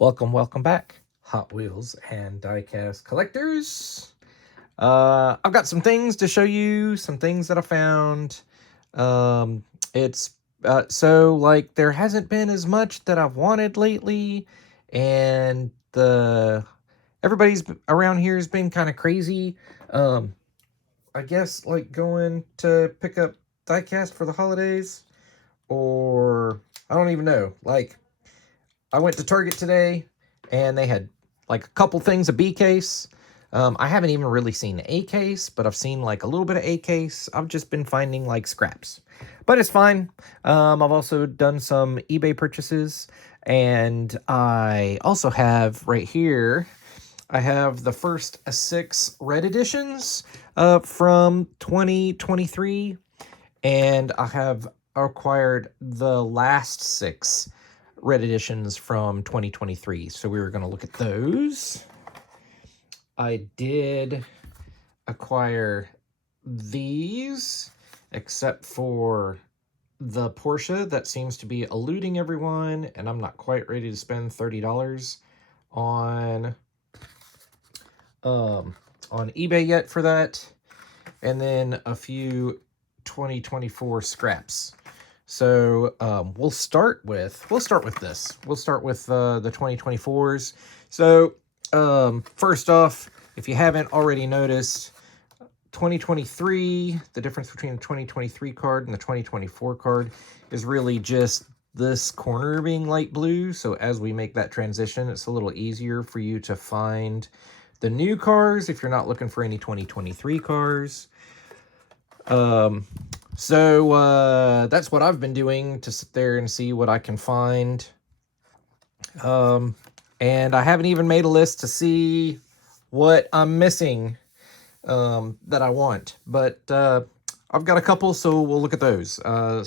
Welcome back, Hot Wheels and diecast collectors. I've got some things to show you, some things that I found. It's there hasn't been as much that I've wanted lately, and the everybody's around here has been kind of crazy. Um, I guess like going to pick up diecast for the holidays, or I don't even know. Like I went to Target today and they had like a couple things, a B case. I haven't even really seen the A case, but I've seen like a little bit of A case. I've just been finding like scraps, but it's fine. I've also done some eBay purchases, and I also have right here, I have the first six red editions from 2023, and I have acquired the last six red editions from 2023. So we were going to look at those. I did acquire these, except for the Porsche that seems to be eluding everyone, and I'm not quite ready to spend $30 on eBay yet for that. And then a few 2024 scraps. So we'll start with this. We'll start with the 2024s. So first off, if you haven't already noticed, 2023, the difference between the 2023 card and the 2024 card is really just this corner being light blue. So as we make that transition, it's a little easier for you to find the new cars if you're not looking for any 2023 cars. So that's what I've been doing, to sit there and see what I can find. And I haven't even made a list to see what I'm missing that I want. But I've got a couple, so we'll look at those.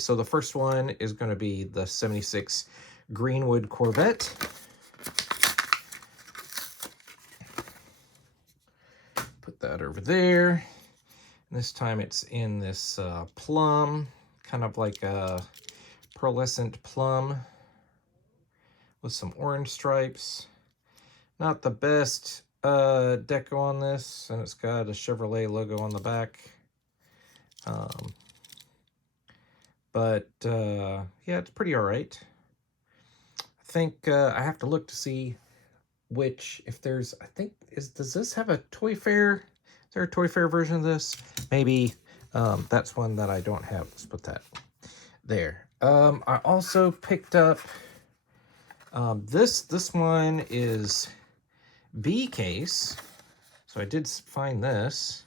So the first one is going to be the 76 Greenwood Corvette. Put that over there. This time it's in this plum, kind of like a pearlescent plum with some orange stripes. Not the best deco on this, and it's got a Chevrolet logo on the back. But yeah, it's pretty all right. I think I have to look to see which, if there's, does this have a Toy Fair? Is there a Toy Fair version of this? Maybe that's one that I don't have. Let's put that there. I also picked up this one is B case. So I did find this,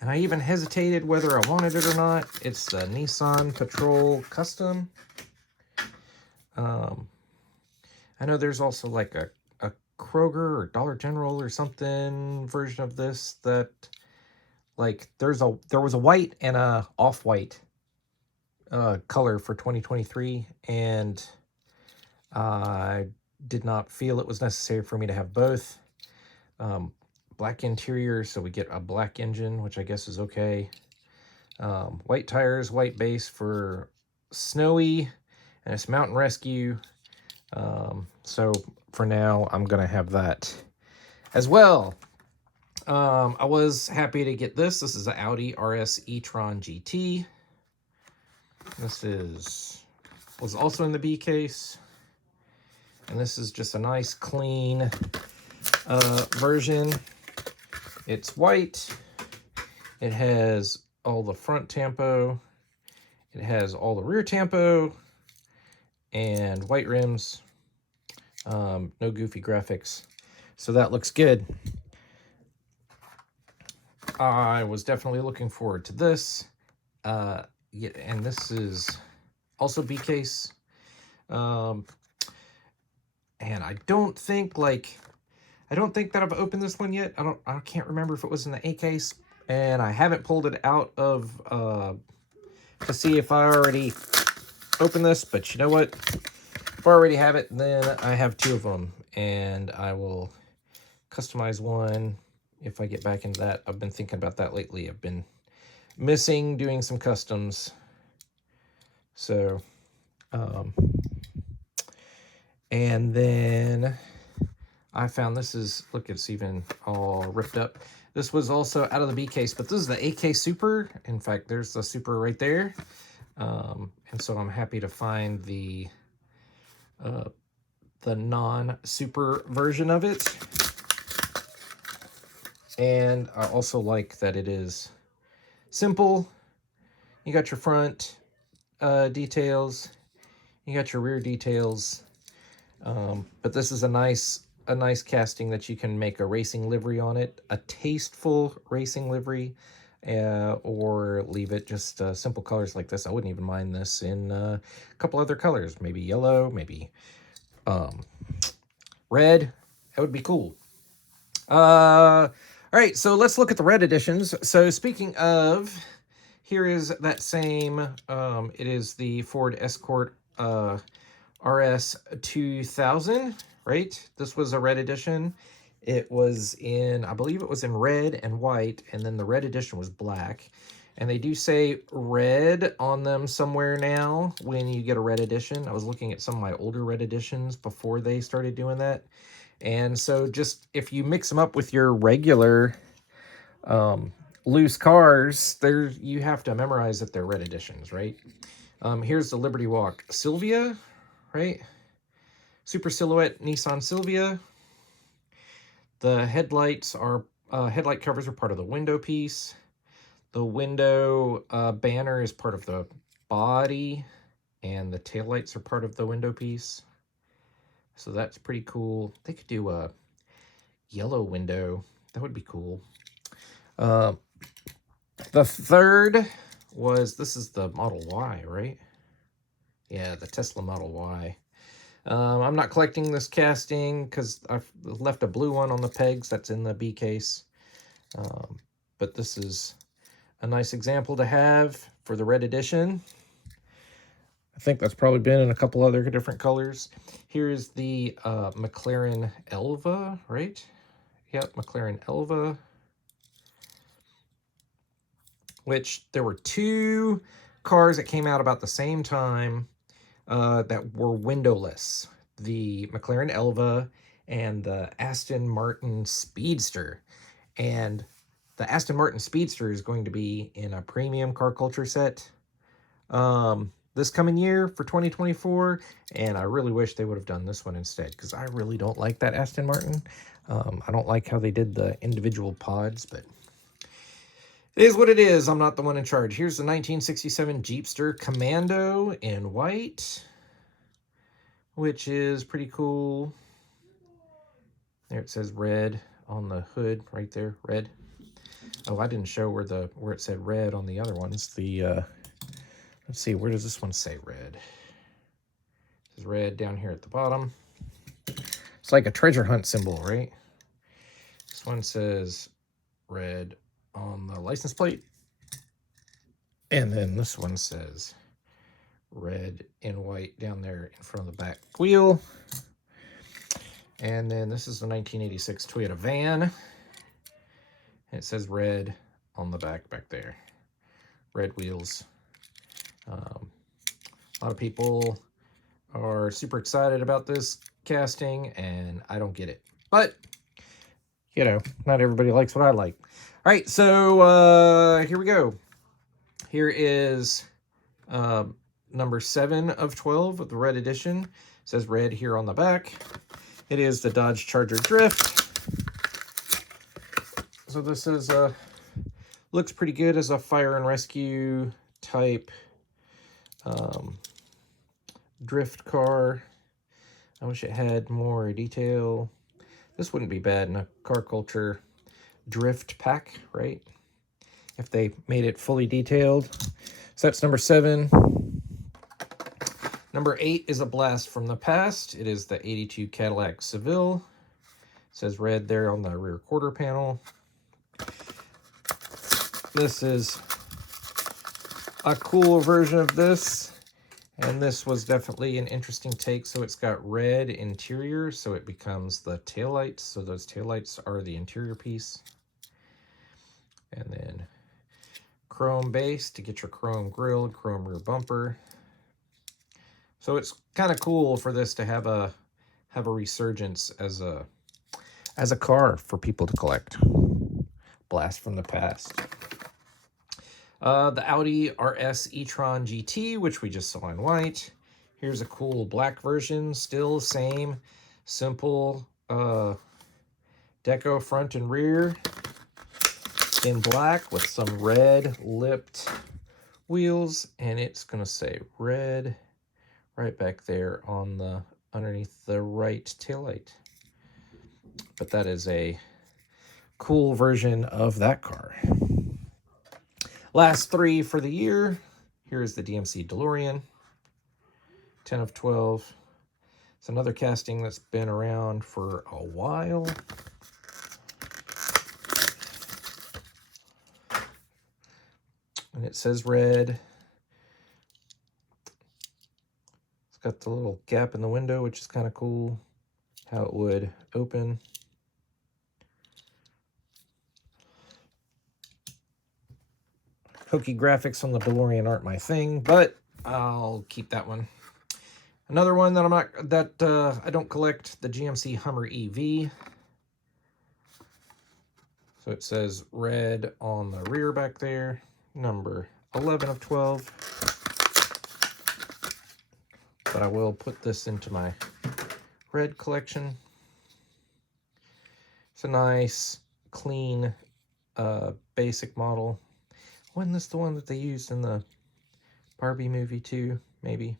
and I even hesitated whether I wanted it or not. It's the Nissan Patrol Custom. I know there's also like a Kroger or Dollar General or something version of this that, like, there was a white and a off-white color for 2023, and I did not feel it was necessary for me to have both. Black interior, so we get a black engine, which I guess is okay. White tires, white base for snowy, and it's mountain rescue. So for now, I'm gonna have that as well. I was happy to get this. This is the Audi RS e-tron GT. This was also in the B case, and this is just a nice clean version. It's white. It has all the front tampo. It has all the rear tampo and white rims. No goofy graphics. So that looks good. I was definitely looking forward to this. Yeah, and this is also B case. And I don't think that I've opened this one yet. I can't remember if it was in the A case, and I haven't pulled it out of to see if I already opened this, but you know what? If I already have it, then I have two of them, and I will customize one if I get back into that. I've been thinking about that lately. I've been missing doing some customs. So, and then I found this is, look, it's even all ripped up. This was also out of the B case, but this is the AK Super. In fact, there's the Super right there. And so I'm happy to find the non-Super version of it. And I also like that it is simple. You got your front details, you got your rear details, but this is a nice casting that you can make a racing livery on it, a tasteful racing livery, or leave it just simple colors like this. I wouldn't even mind this in a couple other colors, maybe yellow, maybe red. That would be cool. All right, so let's look at the red editions. So speaking of, here is that same, it is the Ford Escort RS 2000, right? This was a red edition. It was in, I believe it was in red and white, and then the red edition was black. And they do say red on them somewhere now when you get a red edition. I was looking at some of my older red editions before they started doing that. And so just if you mix them up with your regular loose cars, you have to memorize that they're red editions, right? Here's the Liberty Walk Silvia, right? Super Silhouette Nissan Silvia. The headlights are, headlight covers are part of the window piece. The window banner is part of the body, and the taillights are part of the window piece. So that's pretty cool. They could do a yellow window. That would be cool. The third was, this is the Model Y, right? Yeah, the Tesla Model Y. I'm not collecting this casting because I've left a blue one on the pegs. That's in the B case. But this is a nice example to have for the red edition. I think that's probably been in a couple other different colors. Here's the McLaren Elva, right? Yep, McLaren Elva. Which there were two cars that came out about the same time that were windowless. The McLaren Elva and the Aston Martin Speedster. And the Aston Martin Speedster is going to be in a premium car culture set this coming year for 2024. And I really wish they would have done this one instead, because I really don't like that Aston Martin. I don't like how they did the individual pods, but it is what it is. I'm not the one in charge. Here's the 1967 Jeepster Commando in white, which is pretty cool. There it says red on the hood right there, red. Oh, I didn't show where it said red on the other ones. The let's see, where does this one say red? It says red down here at the bottom. It's like a treasure hunt symbol, right? This one says red on the license plate. And then this one says red and white down there in front of the back wheel. And then this is the 1986 Toyota van. And it says red on the back there. Red wheels. A lot of people are super excited about this casting, and I don't get it. But, you know, not everybody likes what I like. All right, so here we go. Here is number 7 of 12 of the red edition. It says red here on the back. It is the Dodge Charger Drift. So this is looks pretty good as a fire and rescue type drift car. I wish it had more detail. This wouldn't be bad in a car culture drift pack, right? If they made it fully detailed. So that's number 7. Number 8 is a blast from the past. It is the 82 Cadillac Seville. It says red there on the rear quarter panel. This is a cool version of this. And this was definitely an interesting take. So it's got red interior, so it becomes the taillights. So those taillights are the interior piece. And then chrome base to get your chrome grille, chrome rear bumper. So it's kind of cool for this to have a resurgence as a as a car for people to collect. Blast from the past. The Audi RS e-tron GT, which we just saw in white. Here's a cool black version, still same simple deco front and rear in black with some red lipped wheels, and it's gonna say red right back there on the underneath the right taillight. But that is a cool version of that car. Last three for the year. Here is the DMC DeLorean, 10 of 12. It's another casting that's been around for a while. And it says red. It's got the little gap in the window, which is kind of cool. How it would open. Hokey graphics on the DeLorean aren't my thing, but I'll keep that one. Another one that I don't collect, the GMC Hummer EV. So it says red on the rear back there, number 11 of 12. But I will put this into my red collection. It's a nice, clean, basic model. Wasn't this the one that they used in the Barbie movie too? Maybe.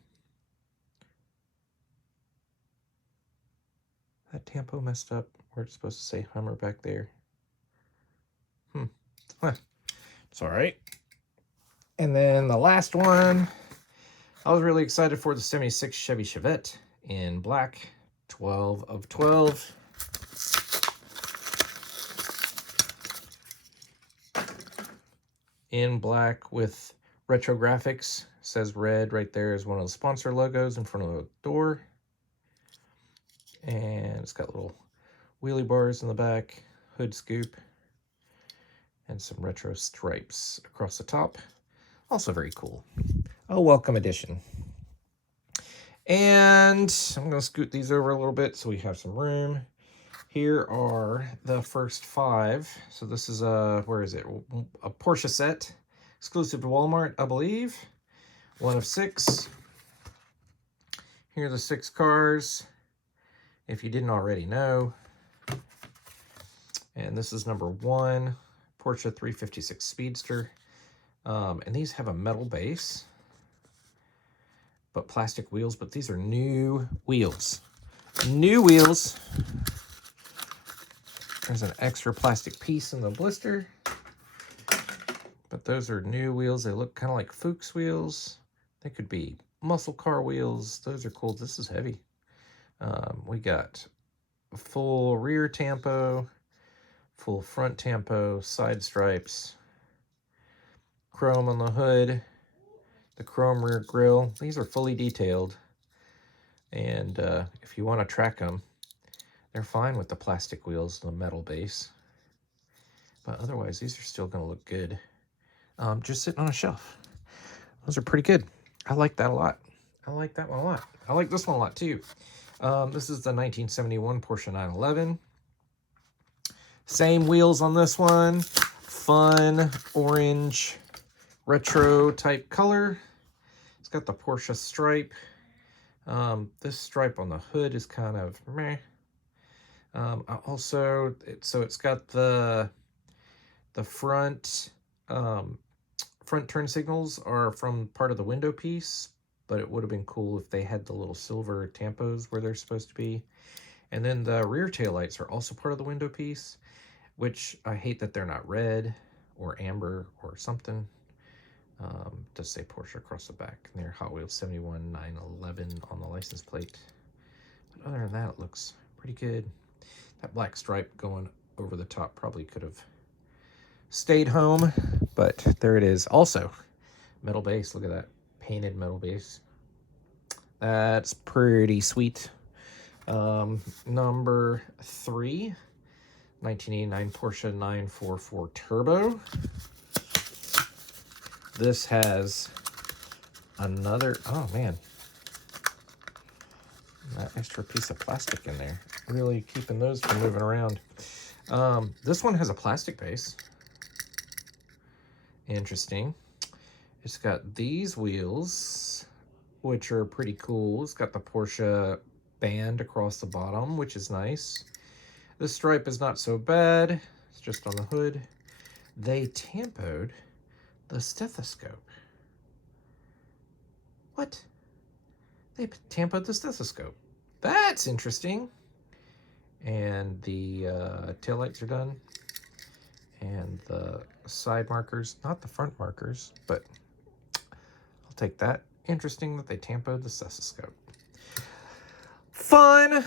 That tampo messed up where it's supposed to say Hummer back there. It's all right. And then the last one, I was really excited for the 76 Chevy Chevette in black, 12 of 12. In black with retro graphics. Says red right there is one of the sponsor logos in front of the door. And it's got little wheelie bars in the back, hood scoop, and some retro stripes across the top. Also very cool. A welcome addition. And I'm going to scoot these over a little bit so we have some room. Here are the first five. So this is where is it? A Porsche set, exclusive to Walmart, I believe. 1 of 6. Here are the 6 cars, if you didn't already know. And this is number 1, Porsche 356 Speedster. And these have a metal base, but plastic wheels. But these are new wheels. New wheels. There's an extra plastic piece in the blister. But those are new wheels. They look kind of like Fuchs wheels. They could be muscle car wheels. Those are cool. This is heavy. We got a full rear tampo, full front tampo, side stripes, chrome on the hood, the chrome rear grille. These are fully detailed. And if you want to track them, they're fine with the plastic wheels and the metal base. But otherwise, these are still going to look good. Just sitting on a shelf. Those are pretty good. I like that a lot. I like that one a lot. I like this one a lot too. This is the 1971 Porsche 911. Same wheels on this one. Fun orange retro type color. It's got the Porsche stripe. This stripe on the hood is kind of meh. Also, it's got the front front turn signals are from part of the window piece, but it would have been cool if they had the little silver tampos where they're supposed to be. And then the rear taillights are also part of the window piece, which I hate that they're not red or amber or something. Does say Porsche across the back. And they're Hot Wheels 71 911 on the license plate. But other than that, it looks pretty good. That black stripe going over the top probably could have stayed home, but there it is. Also, metal base. Look at that painted metal base. That's pretty sweet. Number 3, 1989 Porsche 944 Turbo. This has another, oh man, That extra piece of plastic in there, really keeping those from moving around. This one has a plastic base. Interesting. It's got these wheels, which are pretty cool. It's got the Porsche band across the bottom, which is nice. The stripe is not so bad. It's just on the hood. They tampoed the stethoscope. What? They tampoed the stethoscope. That's interesting. And the taillights are done. And the side markers, not the front markers, but I'll take that. Interesting that they tampoed the stethoscope. Fun! All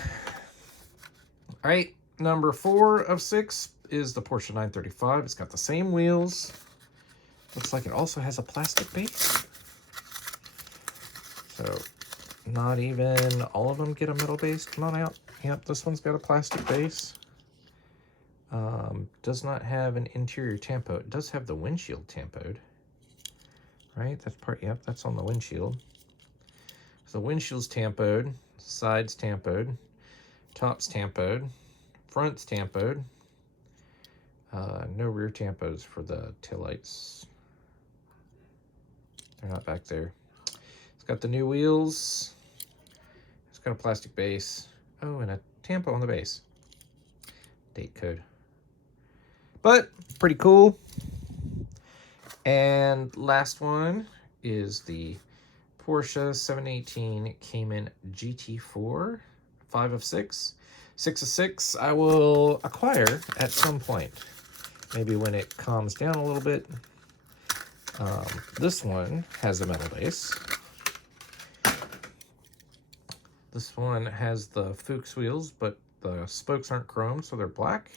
right, number 4 of 6 is the Porsche 935. It's got the same wheels. Looks like it also has a plastic base. So not even all of them get a metal base. Come on out. Yep, this one's got a plastic base. Does not have an interior tampo. It does have the windshield tampoed. Right, that's part, yep, that's on the windshield. So the windshield's tampoed, sides tampoed, top's tampoed, front's tampoed. No rear tampos for the taillights. They're not back there. It's got the new wheels. It's got a plastic base. Oh, and a tampo on the base. Date code. But pretty cool. And last one is the Porsche 718 Cayman GT4, 5 of 6. 6 of 6 I will acquire at some point. Maybe when it calms down a little bit. This one has a metal base. This one has the Fuchs wheels, but the spokes aren't chrome, so they're black.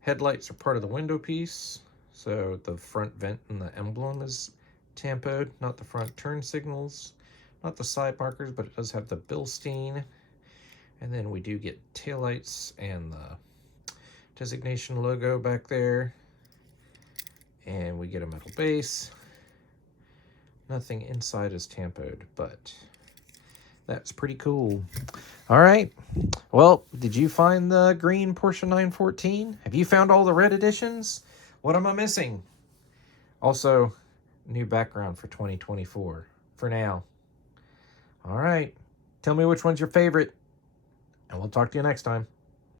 Headlights are part of the window piece, so the front vent and the emblem is tampoed, not the front turn signals, not the side markers, but it does have the Bilstein. And then we do get taillights and the designation logo back there. And we get a metal base. Nothing inside is tampoed, but that's pretty cool. All right. Well, did you find the green Porsche 914? Have you found all the red editions? What am I missing? Also, new background for 2024 for now. All right. Tell me which one's your favorite, and we'll talk to you next time.